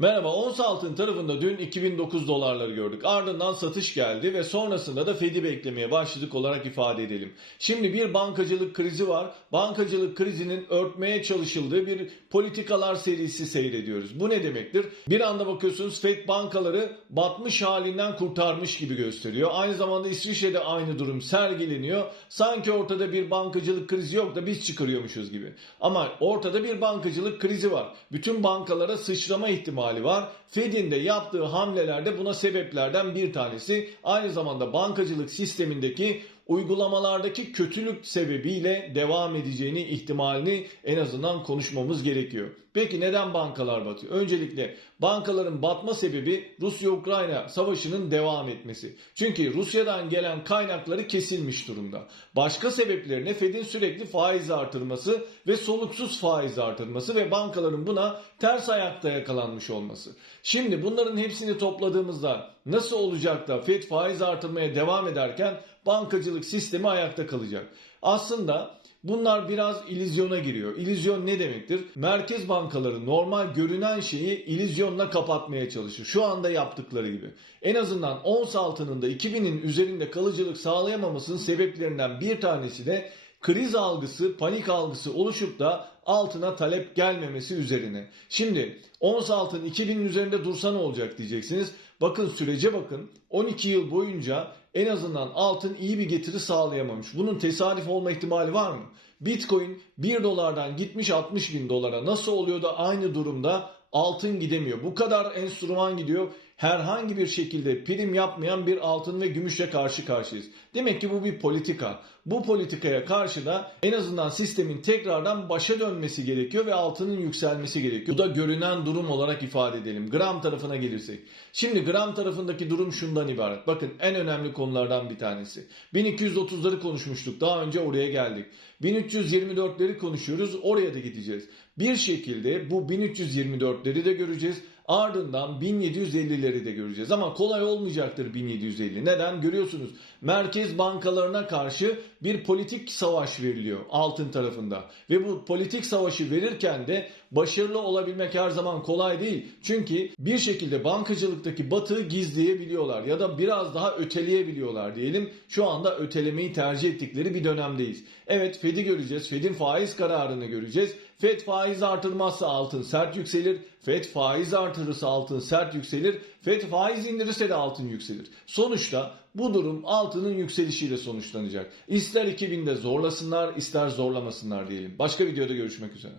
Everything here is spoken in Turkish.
Merhaba, ons altın tarafında dün 2009 dolarları gördük. Ardından satış geldi ve sonrasında da Fed'i beklemeye başladık olarak ifade edelim. Şimdi bir bankacılık krizi var. Bankacılık krizinin örtmeye çalışıldığı bir politikalar serisi seyrediyoruz. Bu ne demektir? Bir anda bakıyorsunuz Fed bankaları batmış halinden kurtarmış gibi gösteriyor. Aynı zamanda İsviçre'de aynı durum sergileniyor. Sanki ortada bir bankacılık krizi yok da biz çıkarıyormuşuz gibi. Ama ortada bir bankacılık krizi var. Bütün bankalara sıçrama ihtimali var. Fed'in de yaptığı hamlelerde buna sebeplerden bir tanesi. Aynı zamanda bankacılık sistemindeki uygulamalardaki kötülük sebebiyle devam edeceğini ihtimalini en azından konuşmamız gerekiyor. Peki neden bankalar batıyor? Öncelikle bankaların batma sebebi Rusya-Ukrayna savaşının devam etmesi. Çünkü Rusya'dan gelen kaynakları kesilmiş durumda. Başka sebeplerine Fed'in sürekli faiz artırması ve soluksuz faiz artırması ve bankaların buna ters ayakta yakalanmış olması. Şimdi bunların hepsini topladığımızda nasıl olacak da Fed faiz artırmaya devam ederken bankacılık sistemi ayakta kalacak? Aslında Bunlar biraz ilizyona giriyor. İllüzyon ne demektir? Merkez bankaları normal görünen şeyi ilizyonla kapatmaya çalışır. Şu anda yaptıkları gibi. En azından ons altının da 2000'in üzerinde kalıcılık sağlayamamasının sebeplerinden bir tanesi de kriz algısı, panik algısı oluşup da altına talep gelmemesi üzerine. Şimdi ons altın 2000'in üzerinde dursa ne olacak diyeceksiniz. Bakın sürece bakın 12 yıl boyunca en azından altın iyi bir getiri sağlayamamış. Bunun tesadüf olma ihtimali var mı? Bitcoin 1 dolardan gitmiş 60 bin dolara. Nasıl oluyor da aynı durumda altın gidemiyor? Bu kadar enstrüman gidiyor. Herhangi bir şekilde prim yapmayan bir altın ve gümüşle karşı karşıyayız. Demek ki bu bir politika. Bu politikaya karşı da en azından sistemin tekrardan başa dönmesi gerekiyor ve altının yükselmesi gerekiyor. Bu da görünen durum olarak ifade edelim. Gram tarafına gelirsek. Şimdi gram tarafındaki durum şundan ibaret. Bakın en önemli konulardan bir tanesi. 1230'ları konuşmuştuk. Daha önce oraya geldik. 1324'leri konuşuyoruz. Oraya da gideceğiz. Bir şekilde bu 1324'leri de göreceğiz. Ardından 1750'leri de göreceğiz. Ama kolay olmayacaktır 1750. Neden? Görüyorsunuz merkez bankalarına karşı bir politik savaş veriliyor altın tarafında. Ve bu politik savaşı verirken de başarılı olabilmek her zaman kolay değil. Çünkü bir şekilde bankacılıktaki batığı gizleyebiliyorlar ya da biraz daha öteleyebiliyorlar diyelim. Şu anda ötelemeyi tercih ettikleri bir dönemdeyiz. Evet Fed'i göreceğiz. Fed'in faiz kararını göreceğiz. Fed faiz artırmazsa altın sert yükselir. Fed faiz artırırsa altın sert yükselir. Fed faiz indirirse de altın yükselir. Sonuçta bu durum altının yükselişiyle sonuçlanacak. İster 2000'de zorlasınlar ister zorlamasınlar diyelim. Başka videoda görüşmek üzere.